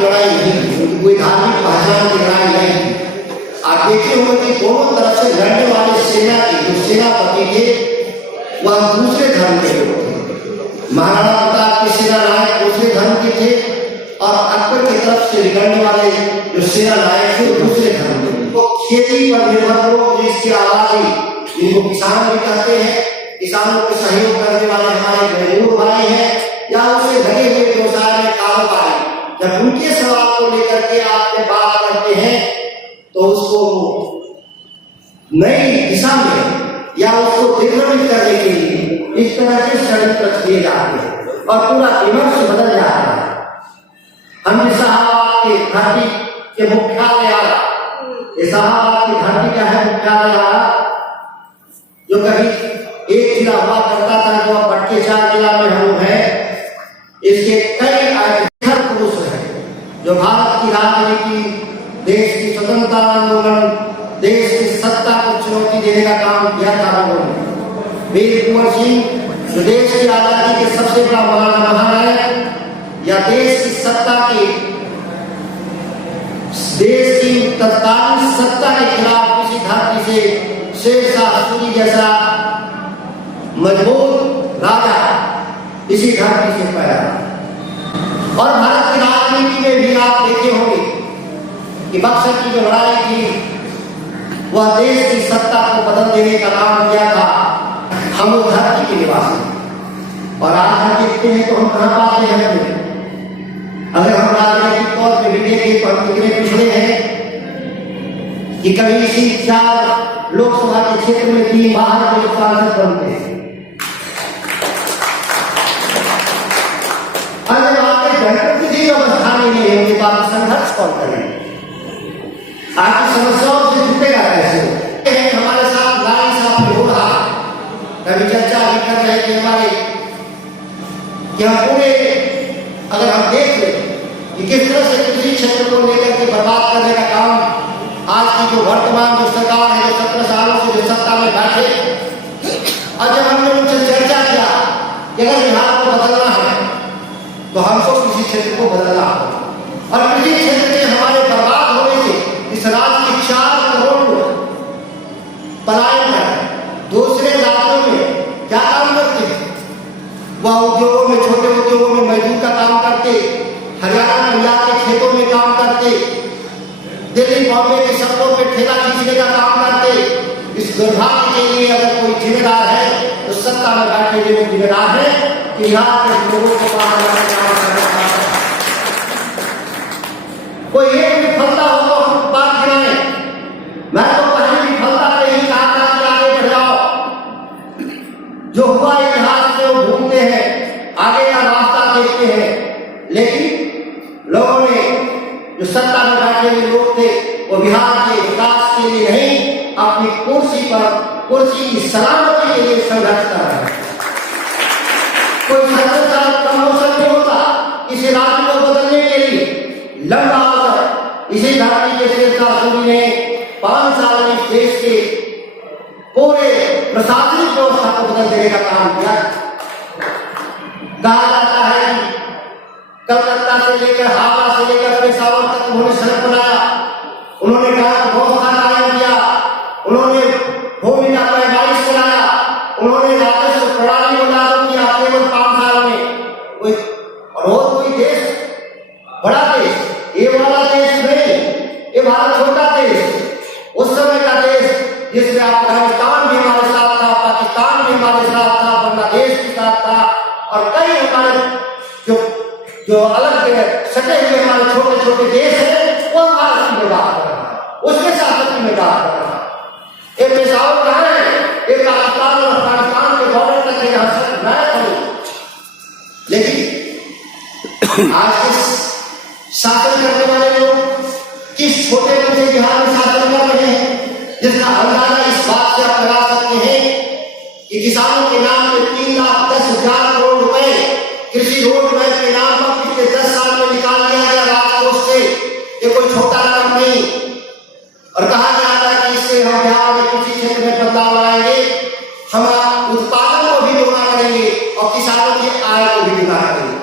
की लड़ाई नहीं थी, कोई धार्मिक पहचान की लड़ाई नहीं थी। आप देखे होंगे कि दोनों तरफ से लड़ने वाले सेना के जो सेनापति थे वह दूसरे धर्म के लोग थे। महाराणा प्रताप के सेना नायक दूसरे धर्म के थे और अकबर की तरफ से लड़ने वाले जो सेना नायक थे दूसरे धर्म के। तो खेती पर निर्भर लोग जिसकी आबादी, जिनको किसान भी कहते हैं, किसानों को सहयोग करने वाले हमारे मजदूर भाई हैं या उससे लगे हुए व्यवसाय में कारोबारी, जब उनके सवाल को लेकर के आपने बात करते हैं तो उसको नई दिशा में या उसको दिग्भ्रमित करने के लिए इस तरह के षड्यंत्र किए जाते हैं और पूरा विमर्श बदल जाता है। हमने शाहबाद के धरती के मुख्यालय आया, शाहबाद की धरती का है मुख्यालय आया, जो कभी एक जिला हुआ करता था, जो अब बटकेचार जिला में हम है। इसके कई आध्यात्मिक पुरुष हैं जो भारत की राजनीति, देश की स्वतंत्रता आंदोलन, देश की सत्ता को चुनौती देने का काम किया था। उन्होंने वीर कुंवर सिंह जो देश की आजादी के सबसे बड़ा महानायक या देश की सत्ता की, देश की तत्कालीन सत्ता के खिलाफ किसी धरती से शेरशाह सूरी जैसा मजबूत राजा इसी धरती से पैदा। और भारत की राजनीति में भी आप देखे होंगे कि बक्सर की जो लड़ाई थी वह देश की सत्ता को बदल देने का काम किया था। हम उस धरती के निवासी और आज हम देखते हैं तो हम कहाँ पाते हैं। अगर हम राजनीतिक तौर पर भी देखें तो हम कितने पिछड़े हैं कि कभी इसी 4 लोकसभा के क्षेत्र में 3 बाहर के सांसद बनते हैं। अगर आपके जनप्रतिनिधि की अवस्था में नहीं है, उनके बाद संघर्ष कौन करेंगे? आपकी समस्याओं से जुटेगा कैसे? हमारे साथ लाइन साहब हो रहा, कभी चर्चा भी कर रहे थे हमारे कि हम पूरे, अगर हम देख लें कि किस तरह से कृषि क्षेत्र को लेकर के बर्बाद करने का काम आज की जो वर्तमान जो सरकार है, जो 17 सालों से जो सत्ता में बैठे, और जब हमने उनसे चर्चा किया कि अगर बिहार को बदलना है तो हमको कृषि क्षेत्र को बदलना होगा और कृषि क्षेत्र के हमारे बर्बाद होने से इस राज्य के 4 करोड़ लोग पलायन कर दूसरे राज्यों में क्या काम करते हैं? वह उद्योगों में, छोटे उद्योगों में मजदूर का काम करते, हरियाणा पंजाब के खेतों में काम करते, दिल्ली बॉम्बे की सड़कों पर ठेला खींचने का काम करते। इस दुर्भाग्य के लिए अगर कोई जिम्मेदार है तो सत्ता में बैठे हुए जिम्मेदार है कि यहाँ के लोगों को कोई एक विफलता हो तो हम बात गिनाएं। मैं तो पहली विफलता पे ही कहा था कि आगे बढ़ जाओ। जो हुआ इतिहास में वो भूलते हैं, आगे का रास्ता देखते हैं, लेकिन लोगों ने जो सत्ता में बैठे हुए लोग थे वो बिहार के विकास के लिए नहीं, अपनी कुर्सी की सलामती के लिए संघर्ष कर रहे हैं। कोई 70 साल कम अवसर नहीं होता इस राज्य को बदलने के लिए। लंबा अवसर इसी धरती के शेरशाह सूरी ने 5 साल में देश के पूरे प्रशासनिक व्यवस्था को बदल देने का काम किया। कहा जाता है कि कलकत्ता से लेकर हावड़ा से लेकर पेशावर तक उन्होंने सड़क बनाया, उन्होंने ग्राम व्यवस्था कायम किया, उन्होंने भूमि का पैमाइश बनाया, उन्होंने राजस्व प्रणाली को लागू किया केवल 5 साल में। और कोई देश, बड़ा देश, ये वाला देश नहीं, ये भारत छोटा देश, उस समय का देश जिसमें अफगानिस्तान भी हमारे साथ था, पाकिस्तान भी हमारे साथ था, बांग्लादेश के साथ था और कई हमारे जो अलग सटे हुए हमारे छोटे छोटे देश है वो भारत की बात कर रहा है, उसके शासन की बात कर रहा है। एक पेशावर कहाँ है, एक पाकिस्तान और अफगानिस्तान के बॉर्डर तक है, यहाँ से मैं करूँ। लेकिन आज के शासन करने वाले लोग किस छोटे मोटे बिहार में शासन कर रहे हैं, जिसका अंदाजा इस बात से आप लगा सकते हैं कि किसानों के नाम पे 3,10,000 करोड़ रुपए कृषि रोड मैप के नाम पर पिछले 10 साल में निकाल लिया गया राजकोष से। ये कोई छोटा रकम नहीं। और कहा जा रहा है कि इससे हम बिहार में कृषि क्षेत्र में बदलाव लाएंगे, हम उत्पादन को भी दोगुना करेंगे और किसानों की आय को भी दोगुना करेंगे।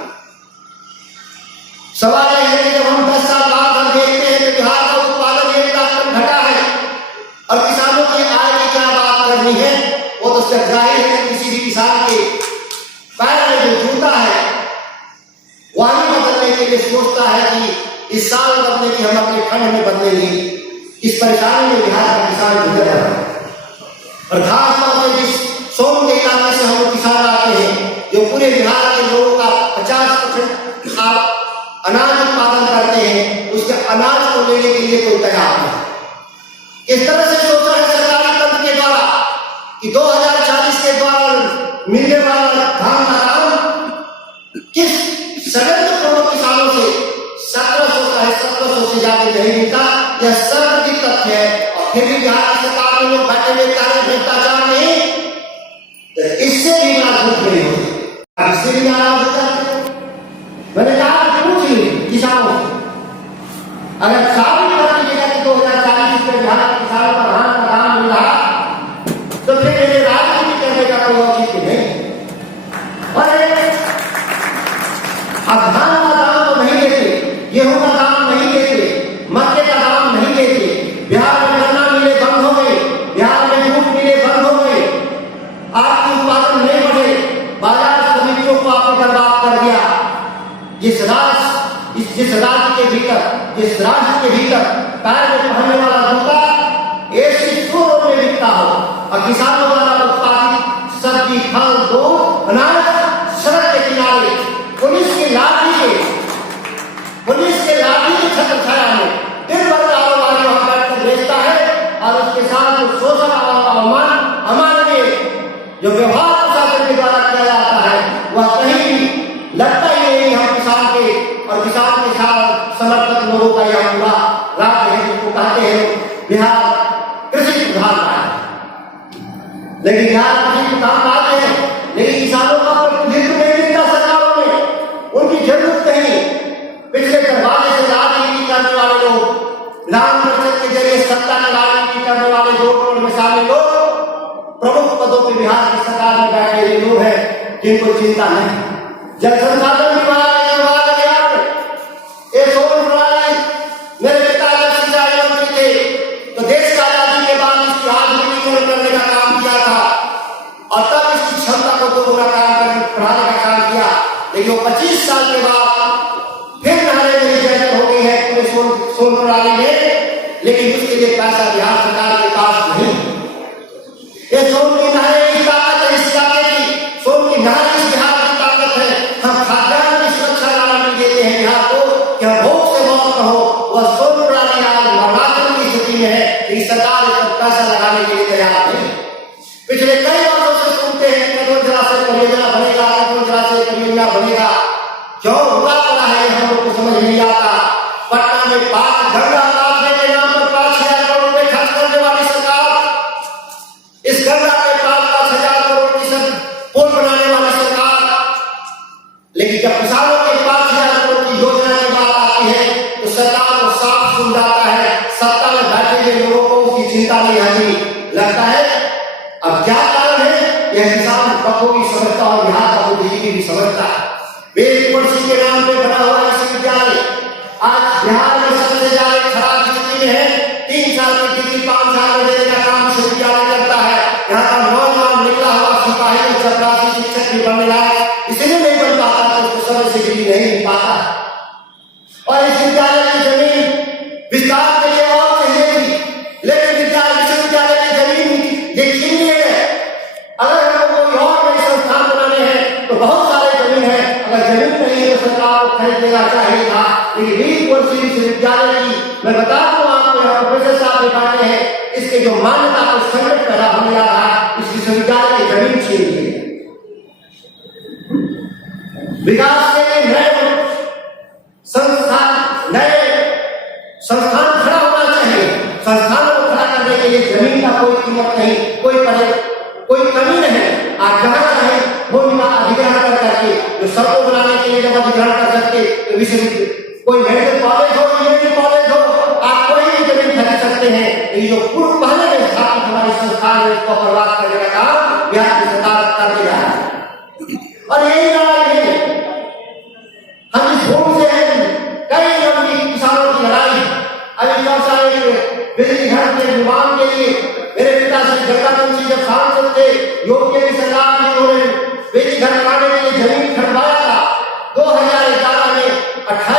सवाल यह है कि जब हम के लिए सोचता है कि इस साल बदले की हम अपने खंड में बदलेंगे, इस परेशानी में बिहार का किसान गुजर रहा है। और खास तौर से जिस सोन के इलाके से हम लोग किसान आते हैं, जो पूरे बिहार के लोगों का 50% आप अनाज उत्पादन करते हैं, उसके अनाज को लेने के लिए कोई तैयार नहीं। इस तरह से सोचा है सरकारी तंत्र के द्वारा कि 2040 के द्वारा मिलने वाला धान का दाम किस संयंत्र को किसानों से 1700 से ज्यादा नहीं मिलता। यह सर्वाधिक तथ्य है। और फिर भी बिहार की सरकार में लोग बैठे हुए कार्य भ्रष्टाचार नहीं, तो इससे भी नाराज नहीं होते, इससे भी नाराज हो जाते। मैंने कहा पूछ ली किसानों से, अगर साबित कर दीजिएगा कि 2040 में बिहार के किसानों का धान का दाम मिल रहा, तो फिर मेरे राजनीति करने का कोई औचित्य नहीं। और अब धान का दाम तो नहीं देते, गेहूं का दाम नहीं देते, मक्के का दाम नहीं देते, बिहार में गन्ना मिले बंद हो गए, बिहार में जूट मिले बंद हो गए, आपकी उत्पादन नहीं बढ़े, बाजार समितियों को आपने बर्बाद कर दिया। जिस राज्य के भीतर पैर में पहनने वाला जूता ऐसी स्टोरों में बिकता हो और किसानों द्वारा उत्पादित सब्जी, फल, दूध, अनाज सड़क के किनारे पुलिस के लाठी के छत्र छाया में दिन भर कारोबारी वहां बैठकर बेचता है। और उसके साथ जो शोषण और अमानवीय जो व्यवहार प्रशासन के द्वारा किया जाता है, वह कहीं भी लगता ही नहीं। हम किसान के साथ समर्थक लोगों का यह पूरा राज्य है, जिसको कहते हैं बिहार कृषि प्रधान राज्य। लेकिन बिहार कृषि प्रधान राज्य है, लेकिन किसानों का प्रतिनिधित्व नहीं मिलता सरकारों में, उनकी जरूरत नहीं। पिछले दरवाजे से राजनीति करने वाले लोग, विधान परिषद के जरिए सत्ता की राजनीति करने वाले जोड़ में शामिल लोग प्रमुख पदों पर बिहार की सरकार में बैठे हुए लोग हैं, जिनको चिंता नहीं। जल संसाधन विभाग मेरे पिता सिंचाई मंत्री थे, तो देश की आजादी के बाद इसकी आधुनिकीकरण करने का काम किया था और तब इसकी क्षमता को दोगुना बढ़ाने का काम किया। लेकिन वो 25 साल के बाद फिर नहरें जर्जर हो गई है पूरे सोन प्रणाली में, लेकिन उसके लिए पैसा बिहार सरकार के पास नहीं। ये सोन की नहरें इस ताकत है, इस इलाके की सोन की नहर इस बिहार की ताकत है। हम खाद्यान्न की सुरक्षा गारंटी देते हैं बिहार को कि हम भूख से मौत न हो। वह सोन प्रणाली आज मरणाचल की स्थिति में है, लेकिन सरकार इस पर पैसा लगाने के लिए तैयार नहीं। पिछले कई वर्षों से सुनते हैं करोड़ जलाशय परियोजना बनेगा, करोड़ जलाशय परियोजना बनेगा। क्यों हुआ पड़ा है हम लोग को समझ नहीं आता। पटना में गंगा काटने के नाम पर 5,000 करोड़ रुपए खर्च करने वाली सरकार, इस गंगा के पास 5,000 करोड़ की पुल बनाने वाली सरकार, लेकिन जब किसानों के 5,000 करोड़ की योजना की बात आती है तो सरकार को साफ सुन जाता है। सत्ता में बैठे हुए लोगों को उसकी चिंता नहीं आती। लगता है अब क्या कारण है, यह किसान पक्षों की समझता और बिहार का बुद्धिजीवी भी समझता है। वेद वर्षी के नाम पे बना हुआ विश्वविद्यालय आज बिहार में सबसे ज्यादा खराब स्थिति में है। 3 साल की डिग्री 5 साल में देने का काम विश्वविद्यालय करता है। यहाँ का नौजवान निकला हुआ सिपाही और चपरासी शिक्षक भी बनने लगा, इसलिए नहीं बन पाता तो उसको समय से डिग्री नहीं मिल पाता। और इस विद्यालय की जमीन विस्तार के लिए और चाहिए थी, लेकिन विश्वविद्यालय की जमीन ये छीन लिए गए। अगर हमको कोई और नई संस्थान बनाने हैं तो बहुत सारे जमीन है, अगर जमीन नहीं है तो सरकार को खरीद लेना चाहिए था। लेकिन विश्वविद्यालय की मैं बता दूं आपको, यहाँ प्रोफेसर साहब ने बातें हैं, इसके जो मान्यता और संकट पैदा होने जा रहा है, इस विश्वविद्यालय की जमीन छीन ली है। विकास के लिए नए संस्थान खड़ा होना चाहिए। संस्थानों को खड़ा करने के लिए जमीन का कोई कीमत नहीं, कोई कमी नहीं। आप जहां चाहे भूमि का अधिग्रहण कर करके जो सड़कों बनाने के लिए जब अधिग्रहण कर सकते, तो विश्वविद्यालय कोई मेडिकल कॉलेज हो, इंजीनियरिंग कॉलेज हो, आप कोई भी जमीन खरीद सकते हैं। ये जो पूर्व पहले में स्थापित हमारी संस्थान है, उसको बर्बाद करने का काम बिहार की सरकार करते जा रही है। और यही लड़ाई है, हम इस भूमि से कई लंबी किसानों की लड़ाई। अभी चौसा बिजली घर के निर्माण के लिए मेरे पिता श्री जगदानंद जी जब सांसद थे, योगी की सरकार ने बिजली घर बनाने के लिए जमीन खरीदवाया था। 2011 में 18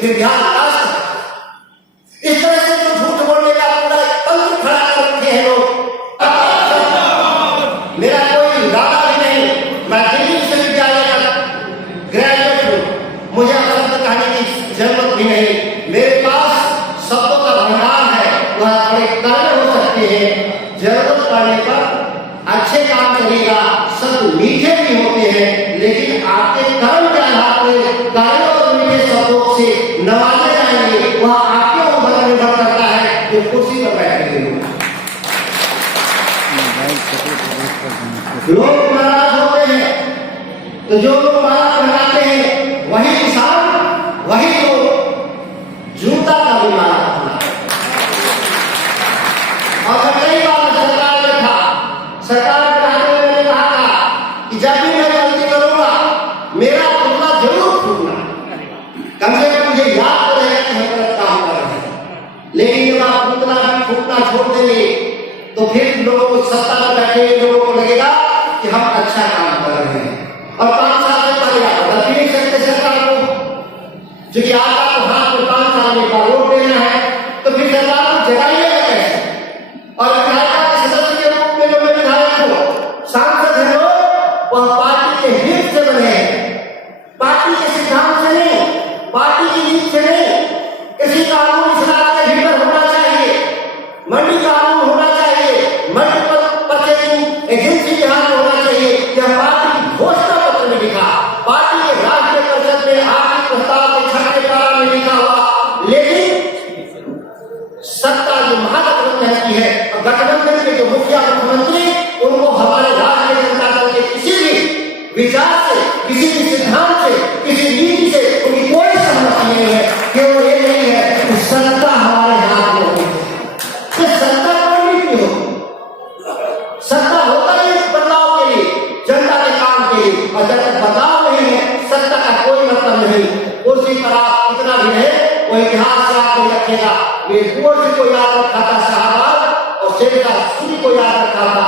फिर ध्यान राष्ट्र। इस तरह से जो झूठ बोलने का पूरा तंत्र खड़ा कर रखे हैं लोग। मेरा कोई इरादा भी नहीं, मैं दिल्ली विश्वविद्यालय का ग्रेजुएट हूं, मुझे अपना कहने की जरूरत भी नहीं। मेरे पास शब्दों का भंडार है, वह थोड़े कड़वे हो सकते हैं, जरूरत पड़ने पर अच्छे काम करेगा, सब मीठे भी होते हैं, लेकिन आपके कर्म के आधार पर कड़वे और मीठे शब्दों से नवाजे जाएंगे, वह आपके ऊपर निर्भर करता है जो कुर्सी पर बैठे लोग। लोग नाराज होते हैं तो जो लोग माला पहनाते हैं वही किसान, वही लोग जूता का भी माला पहनाते हैं। और कई बार सरकार में था, सरकार में रहते हुए मैंने कहा था कि जब भी मैं गलती करूंगा मेरा पुतला जरूर फूटना, कम से कम मुझे याद तो रहेगा कि हम गलत काम कर रहे हैं। लेकिन जब आप पुतला भी फूटना छोड़ देंगे तो फिर लोगों को सत्ता में बैठे हुए लोगों को लगेगा कि हम अच्छा काम कर रहे हैं। और 5 साल से पहले आप बदल भी नहीं सकते सरकार को, क्योंकि आपका तो हाथ में 5 साल में वोट देना है, तो फिर सरकार को जगाइएगा कैसे? और विधायिका के सदस्य के रूप में जो मैं विधायक हूं, सांसद है लोग, वह पार्टी के हित से बने हैं, पार्टी के सिद्धांत से नहीं, पार्टी की नीति से नहीं। किसी कानून इस राज्य के भीतर होना चाहिए, मंडी कानून होना चाहिए, मल्टीपल परचेजिंग एजेंसी के हाथ होना चाहिए। यह पार्टी की घोषणा पत्र में लिखा, पार्टी के राष्ट्रीय परिषद में आर्थिक प्रस्ताव के 6वें पारा में लिखा हुआ। लेकिन सत्ता जो महागठबंधन कहती है, गठबंधन के जो मुखिया मुख्यमंत्री, उनको हमारे राज्य जनता दल के किसी भी विचार से, किसी भी सिद्धांत से, किसी नीति से उनकी कोई सहमति नहीं है। केवल ये नहीं है कि सत्ता हमारे हाथ में होगी, सत्ता कोई नीति हो, सत्ता होता है बदलाव के लिए, जनता के काम के लिए, और जब तक बदलाव नहीं है सत्ता का कोई मतलब नहीं। उसी पर आप कितना भी है वो इतिहास से आपको रखेगा। ये कुंवर को याद रखा था शाहबाज, और शेर का सूर्य को याद रखा था